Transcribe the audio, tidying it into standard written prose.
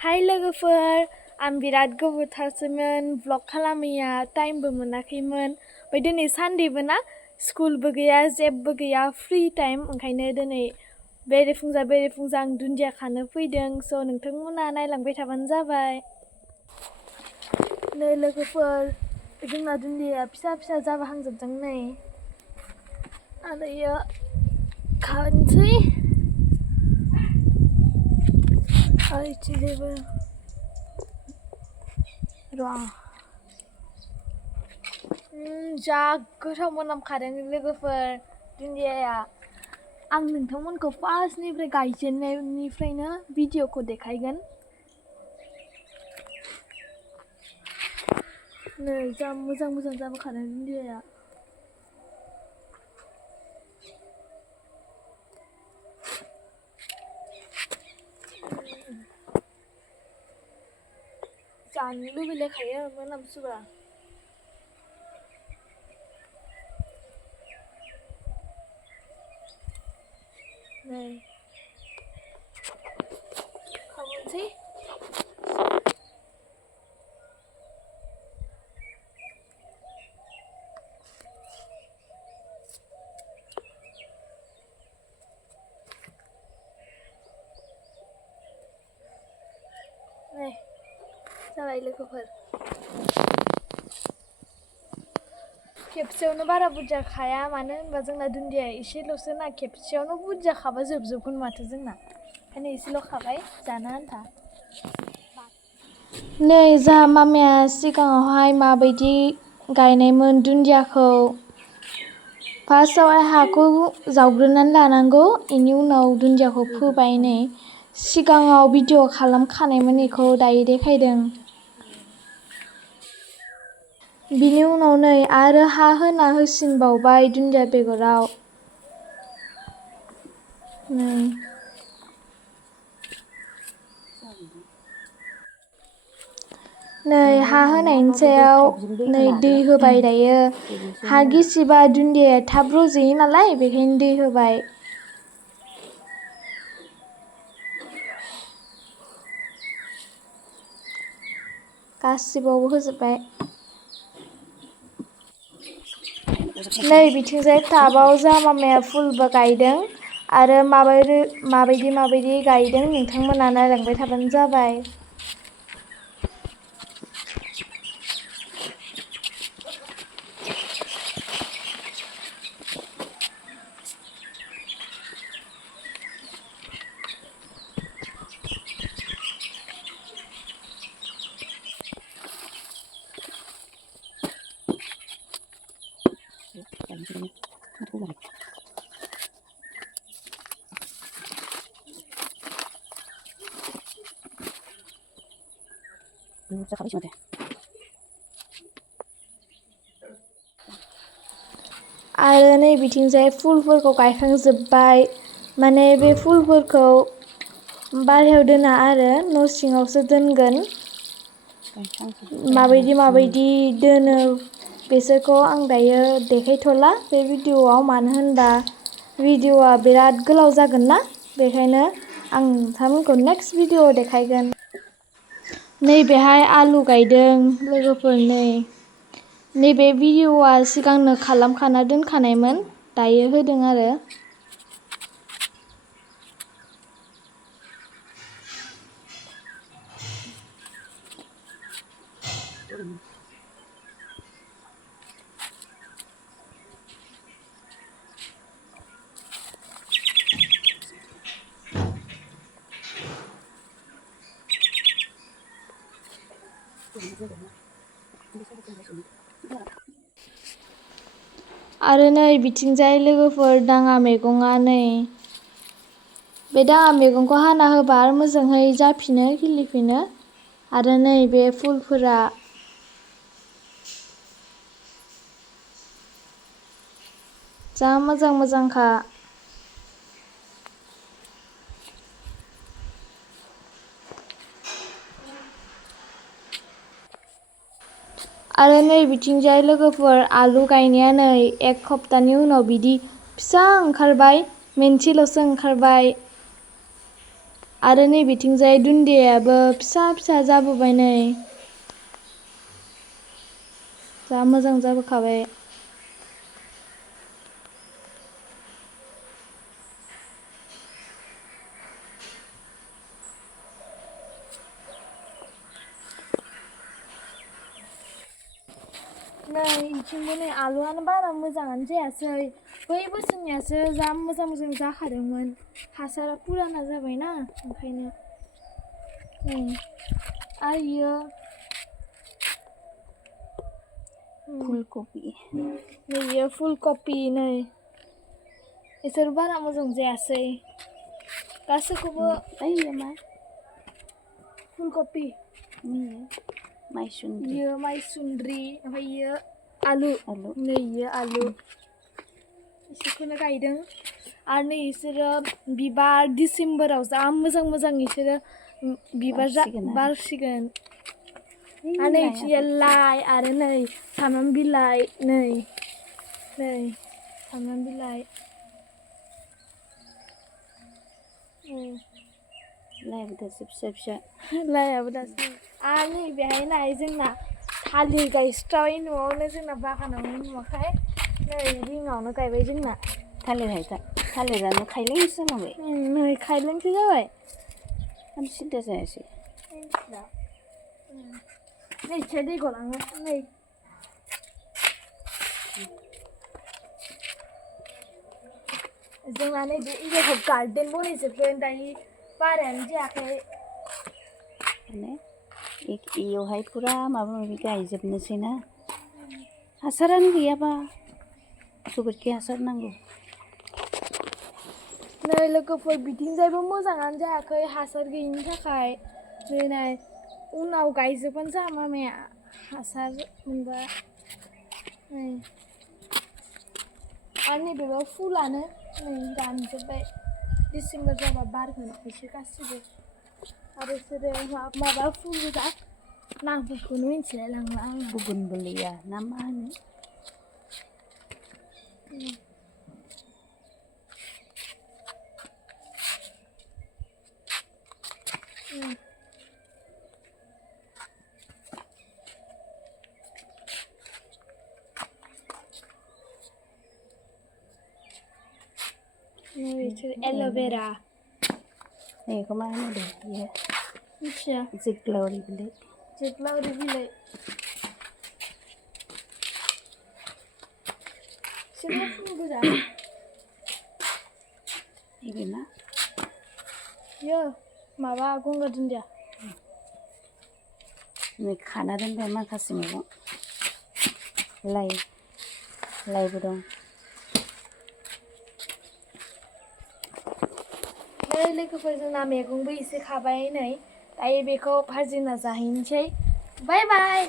हाय लोगोफोर, आं बिराद गोबावथारसैमोन व्लग खालामैया टाइमबो मोनाखैमोन। ओमफ्राय दिनै सानडेबो ना, स्कुलबो गैया जेबो गैया, फ्रि टाइम। ओंखायनो दिनै बेरेफुंजा आं दुन्दिया खानो फैदों। स' नोंथांमोना नायलांबाय थाबानो जाबाय। नै लोगोफोर, जोंना दुन्दिया फिसा फिसा जाबाहांजोबदों नै। आरो खानोसै आइथिंजायबो जा गोथाव मोनामखादों लोगोफोर दुन्दियाया। आं नोंथांमोनखौ फार्स्टनिफ्राय गायजेननायनिफ्रायनो भिडिअखौ देखायगोन। नै जा मोजां जाबोखादों दुन्दियाया। जानो लुबैलायखायो मोनामसुबा। नै खावनोसै। नै जाबाय लोगोफोर। खेबसेयावनो बारा बुरजा खाया, मानो होनबा जोंना दुन्दिया एसेल'सो ना। खेबसेयावनो बुरजा खाबा जोबजोबगोन माथो जोंना। ओंखायनो एसेल' खाबाय जानो आन्था। नै जा मामाया सिगाङावहाय माबायदि गायनायमोन दुन्दियाखौ। फार्स्टआवहाय हाखौ जावग्रोनानै लानांगौ, बेनि उनाव दुन्दियाखौ फोबाय। नै सिगाङाव भिडिअ खालामखानायमोन, बेखौ दायो देखायदों। बिनि उनाव नै आरो हा होना होसिनबावबाय दुन्दिया बेगराव। नै हा होनायनि सायाव नै दै होबाय दायो। हा गिसिबा दुन्दियाया थाब रज'यो नालाय, बेखायनो दै होबाय। गासिबावबो होजोब्बाय। नै बिथिंजाय टाबाव जा मामाया फुलबो गायदों। आरो माबायदि गायदों नोंथांमोना नायलांबाय थाबानो जाबाय। आरो नै बिथिंजाय फुलफोरखौ गायखांजोब्बाय। माने बे फुलफोरखौ बाहेरायाव दोना आरो न' सिङावसो दोनगोन। माबायदि दोनो बेसोरखौ आं दायो देखायथ'ला बे भिडिअ'आव, मानो होनबा भिडिअ'आ बिराद गोलाव जागोन ना। बेखायनो आं नोंथांमोनखौ नेक्स्ट भिडिअ'आव देखायगोन। नैबेहाय आलु गायदों लोगोफोर। नैबे भिडिअ'आ सिगांनो खालामखाना दोनखानायमोन, दायो होदों आरो। आरो नै बिथिंजाय लोगोफोर दाङा मैगङा नै। बे दाङा मैगंखौ हाना होबा आरो मोजाङै जाफिनो, खिलिफिनो। आरो नै बे फुलफोरा जा मोजांखा। आरो नै बिथिंजाय लोगोफोर आलु गायनाया नै 1 हप्तानि उनाव बिदि फिसा ओंखारबाय, मोनसेल'सो ओंखारबाय। आरो नैबेथिंजाय दुन्दियाबो फिसा फिसा जाबोबाय नै जा मोजां जाबोखाबाय नै इथिंबो नै आलुआनो बारा मोजाङानो जायासै बै बोसोरनियासो जा मोजां मोजां जाखादोंमोन हासारा पुराना जाबायना ओंखायनो आरो इयो फुलकबि नै इयो फुलकबि नै इसोर बारा मोजां जायासै गासैखौबो ओइयो मा फुलकबि माइसुन्द्रि इयो माइसुन्द्रि ओमफ्राय इयो आलु नै इयो आलु इसोरखौनो गायदों आरो नै इसोरो बिबार डिसेम्बराव जा मोजां मोजां इसोरो बिबार बारसिगोन आरो नै इथिंजाय लाइ आरो नै सामब्राम बिलाइ नै सामब्राम बिलाइ लाइआबो दासो फिसा फिसा लाइआबो दासो आरो नै बेहाय नाय जोंना थालिर गायस्राबाय न'आवनो जोंना बागानावनो नुवाखै नै रिङावनो गायबाय जोंना थालिरानो खायलेंसो जालांबाय नै खायलेंसो जाबाय आरो सिदा जायासै नै इथिंजाय दै गलाङो नै जोंना नै बे एरियाखौ गार्डेन बनायजोबगोन दायो बारायानो जायाखै माने इयावहाय फुरा माबा माबि गायजोबनोसै ना हासारानो गैयाबा गोबोरखि हासार नांगौ नै लोगोफोर बिथिंजायबो मोजाङानो जायाखै हासार गैयिनि थाखाय नै नाय उनाव गायजोबगोन जोंहा मामाया हासार मोनबा नै आरो नैबेबो फुलानो नै रानजोब्बाय डिसेम्बर जाबा बारगोन बिसोर गासिबो आरो बिसोरो माबा फुल गोजा नामफोरखौनो मिथिलाय लांला आङो बुगुनभिलिया ना मा होनो एल'भेरा बेखौ मा होनो दे बियो मिथिया जोग्लावरि बिलाइ जोग्लावरि बिलाइ सिमला फुल गोजा नैबे मा इयो माबा गंगार दुन्दिया नै खाना दोनबाय माखासे मैगं लाइबो दं नै लोगोफोर जोंना मैगंबो एसे खाबाय नै दायो बेखौ भाजिना जाहैनोसै बाय बाय